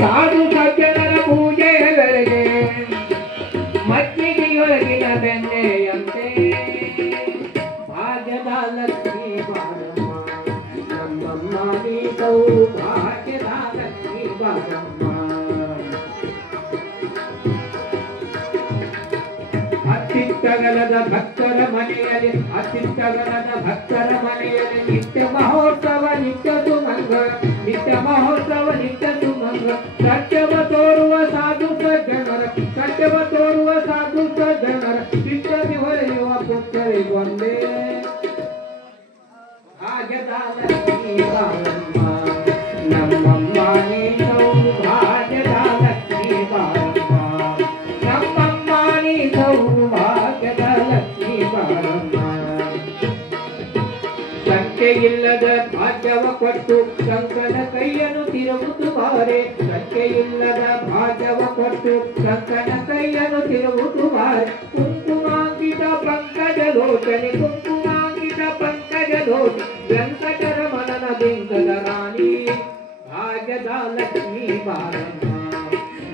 ಸಾಧು ಸಜ್ಜನರ ಪೂಜೆಯವರೆಗೆ ಮಜ್ಜಿಗೆಯೊಳಗಿನ ಬೆಣ್ಣೆಯಂತೆ ಭಾಗ್ಯದ ಲಕ್ಷ್ಮೀ ಬಾರಮ್ಮ ನಮ್ಮಮ್ಮ ನೀ ಸೌಭಾಗ್ಯದ ಲಕ್ಷ್ಮೀ ಬಾರಮ್ಮ ಅತ್ತಿತ್ತಗಲದ ಭಕ್ತರ ಮನೆಯಲ್ಲಿ ನಿತ್ಯ ಮಹೋತ್ಸವ ನಿತ್ಯ ಸುಮಂಗಳ ನಿತ್ಯ ಮಹೋತ್ಸವ ನಿತ್ಯ ಸುಮಂಗಳ ಸತ್ಯವ ತೋರುವ ಸಾಧು ಸಜ್ಜನರ ಚಿತ್ತದಿ ಹೊರೆಯುವ ಪುತ್ರರಿಗೊಂದೇ ಭಾಗ್ಯದ ಲಕ್ಷ್ಮೀ ಬಾರಮ್ಮ ನಮ್ಮಮ್ಮ ನೀ ಸೌಭಾಗ್ಯದ ಲಕ್ಷ್ಮೀ ಬಾರಮ್ಮ ನಮ್ಮಮ್ಮ ನೀ ಸೌಭಾಗ್ಯದ ಲಕ್ಷ್ಮೀ ಬಾರಮ್ಮ ಸಂಖ್ಯೆಯಿಲ್ಲದ ಭಾಗ್ಯವ ಕೊಟ್ಟು ಸಂಕನ ಕೈಯನ್ನು ತಿರುಗುತ್ತು ಬಾರೆ ಸಂಖ್ಯೆಯಿಲ್ಲದ ಭಾಗ್ಯವ ಕೊಟ್ಟು ಸಂಕನ ಕೈಯನ್ನು ತಿರುಗುತ್ತು ಬಾರೆ ಕುಂಕುಮಾಂಕಿತ ಪಂಕಜ ಲೋಚನೆ ವೆಂಕಟರಮಣನ ಬಿಂಕದ ರಾಣಿ ಭಾಗ್ಯದ ಲಕ್ಷ್ಮೀ ಬಾರಮ್ಮ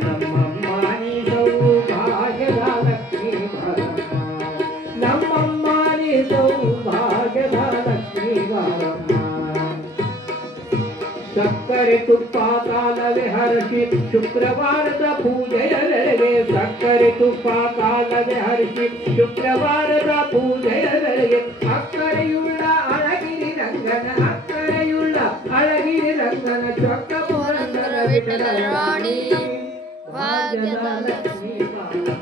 ನಮ್ಮಮ್ಮ ನೀ ಸೌಭಾಗ್ಯದ ಲಕ್ಷ್ಮೀ ಬಾರಮ್ಮ ನಮ್ಮಮ್ಮ ನೀ ಸೌಭಾಗ್ಯದ ಲಕ್ಷ್ಮೀ ಬಾರಮ್ಮ ಸಕ್ಕರೆ ತುಪ್ಪ ಕಾಲವೇ ಹರಸಿ ಶುಕ್ರವಾರದ ಪೂಜೆಯವರೆಗೆ ಸಕ್ಕರೆ ತುಪ್ಪ ಕಾಲವೇ ಹರಸಿ ಶುಕ್ರವಾರದ ಪೂಜೆಯವರೆಗೆ ಅಕ್ಕರೆಯುಳ್ಳ ಅಳಗಿರಿ ರಂಗನ ಚೊಕ್ಕ ಪುರಂದರ ವಿಠಲ ರಾಣಿ ಭಾಗ್ಯದ ಲಕ್ಷ್ಮೀ ಬಾರಮ್ಮ